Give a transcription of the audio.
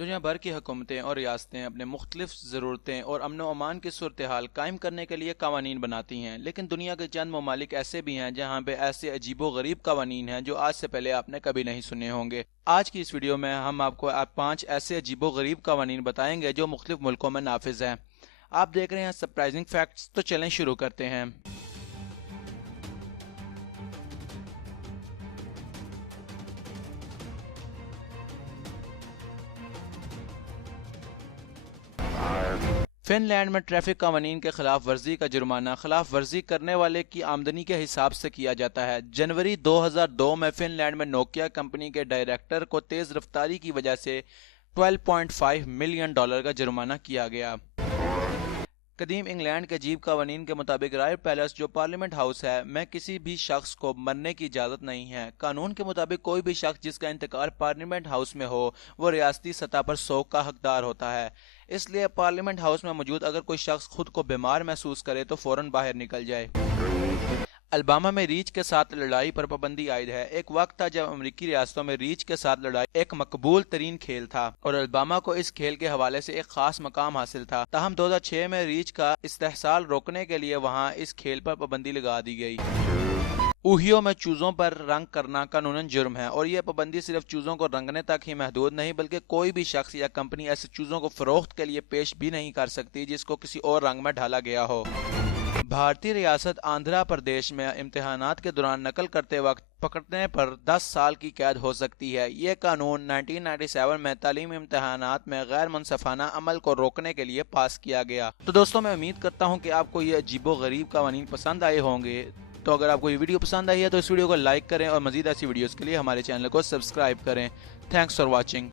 دنیا بھر کی حکومتیں اور ریاستیں اپنے مختلف ضرورتیں اور امن و امان کی صورتحال قائم کرنے کے لیے قوانین بناتی ہیں، لیکن دنیا کے چند ممالک ایسے بھی ہیں جہاں پہ ایسے عجیب و غریب قوانین ہیں جو آج سے پہلے آپ نے کبھی نہیں سنے ہوں گے۔ آج کی اس ویڈیو میں ہم آپ کو 5 ایسے عجیب و غریب قوانین بتائیں گے جو مختلف ملکوں میں نافذ ہیں۔ آپ دیکھ رہے ہیں سرپرائزنگ فیکٹس، تو چلیں شروع کرتے ہیں۔ فن لینڈ میں ٹریفک قوانین کے خلاف ورزی کا جرمانہ خلاف ورزی کرنے والے کی آمدنی کے حساب سے کیا جاتا ہے۔ جنوری 2002 میں فن لینڈ میں نوکیا کمپنی کے ڈائریکٹر کو تیز رفتاری کی وجہ سے $12.5 ملین کا جرمانہ کیا گیا۔ قدیم انگلینڈ کے عجیب قوانین کے مطابق رائل پیلس جو پارلیمنٹ ہاؤس ہے میں کسی بھی شخص کو مرنے کی اجازت نہیں ہے۔ قانون کے مطابق کوئی بھی شخص جس کا انتقال پارلیمنٹ ہاؤس میں ہو وہ ریاستی سطح پر سوگ کا حقدار ہوتا ہے، اس لیے پارلیمنٹ ہاؤس میں موجود اگر کوئی شخص خود کو بیمار محسوس کرے تو فوراً باہر نکل جائے۔ الباما میں ریچھ کے ساتھ لڑائی پر پابندی عائد ہے۔ ایک وقت تھا جب امریکی ریاستوں میں ریچھ کے ساتھ لڑائی ایک مقبول ترین کھیل تھا اور الباما کو اس کھیل کے حوالے سے ایک خاص مقام حاصل تھا، تاہم 2006 میں ریچھ کا استحصال روکنے کے لیے وہاں اس کھیل پر پابندی لگا دی گئی۔ اوہیو میں چوزوں پر رنگ کرنا قانوناً جرم ہے اور یہ پابندی صرف چوزوں کو رنگنے تک ہی محدود نہیں بلکہ کوئی بھی شخص یا کمپنی ایسے چوزوں کو فروخت کے لیے پیش بھی نہیں کر سکتی جس کو کسی اور رنگ میں ڈالا گیا ہو۔ بھارتی ریاست آندھرا پردیش میں امتحانات کے دوران نقل کرتے وقت پکڑنے پر 10 سال کی قید ہو سکتی ہے۔ یہ قانون 1997 میں تعلیمی امتحانات میں غیر منصفانہ عمل کو روکنے کے لیے پاس کیا گیا۔ تو دوستوں میں امید کرتا ہوں کہ آپ کو یہ عجیب و غریب قوانین پسند آئے ہوں گے۔ تو اگر آپ کو یہ ویڈیو پسند آئی ہے تو اس ویڈیو کو لائک کریں اور مزید ایسی ویڈیوز کے لیے ہمارے چینل کو سبسکرائب کریں۔ Thanks for watching.